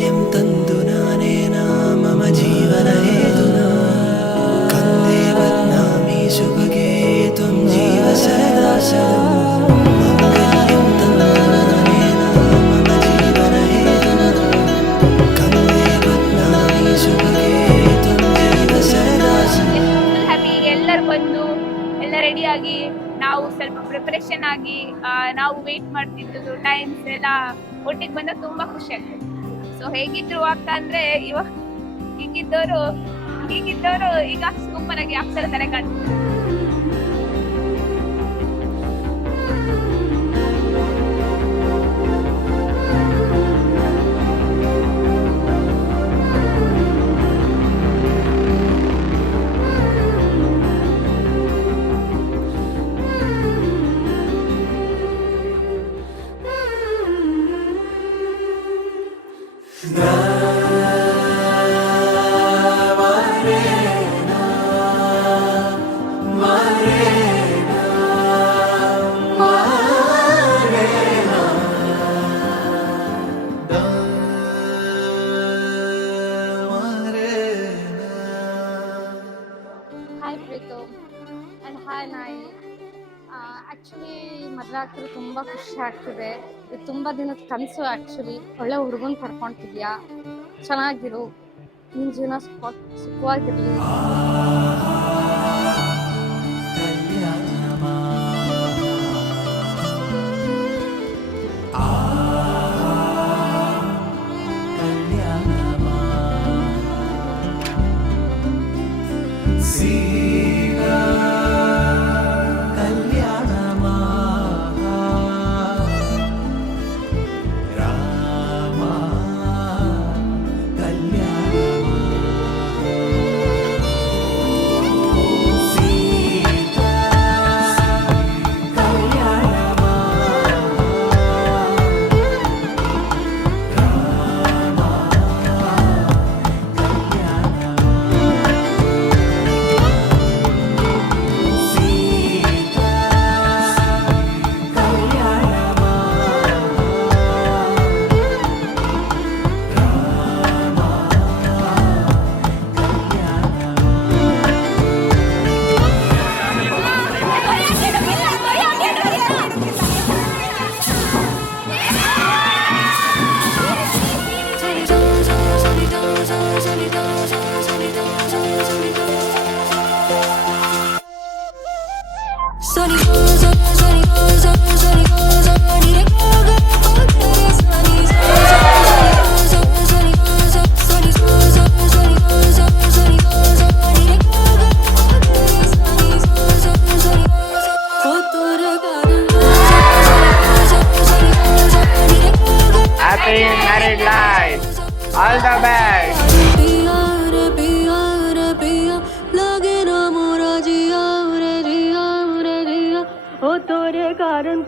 माङ्गल्यं तन्तु नानेन मम जीवनहेतुना कन्दे बध्नामि सुभगे त्वं जीव सरदा शरम् माङ्गल्यं तन्तु नानेन मम जीवनहेतुना कन्दे बध्नामि सुभगे त्वं जीव सरदा शरम् ಹ್ಯಾಪಿ ಎಲ್ಲರೂ ಬಂದು ಎಲ್ಲ ರೆಡಿಯಾಗಿ ನಾವು ಸ್ವಲ್ಪ ಪ್ರಿಪರೇಷನ್ ಆಗಿ ನಾವು ವೇಟ್ ಮಾಡ್ತಿದ್ದು ಟೈಮ್ಸ್ ಎಲ್ಲ ಒಟ್ಟಿಗೆ ಬಂದಾಗ ತುಂಬಾ ಖುಷಿ ಆಗ್ತದೆ. ಸೊ ಹೇಗಿದ್ರು ಅಕ್ಕ ಅಂದ್ರೆ ಇವಾಗ ಈಗಿದ್ದವರು ಈಗ ಸೂಪರ್ ಆಗಿ ಅಕ್ಷರ ತರ ಕಾಣ್ತಾರೆ. ಹಾಯ್ ಪ್ರೀತು ಆ್ಯಂಡ್ ಹಾಯ್ ನಾಯಿ. ಆ್ಯಕ್ಚುಲಿ ಮದುವೆ ಆಗ್ತಿರೋ ತುಂಬ ಖುಷಿ ಆಗ್ತಿದೆ. ಇದು ತುಂಬ ದಿನದ ಕನಸು. ಆ್ಯಕ್ಚುಲಿ ಒಳ್ಳೆ ಹುಡುಗನ ಕರ್ಕೊತಿದ್ಯಾ, ಚೆನ್ನಾಗಿರು, ನಿನ್ನ ಜೀವನ ಸುಖವಾಗಿರಲಿ. Happy married life. All the best. ओ तोरे कारण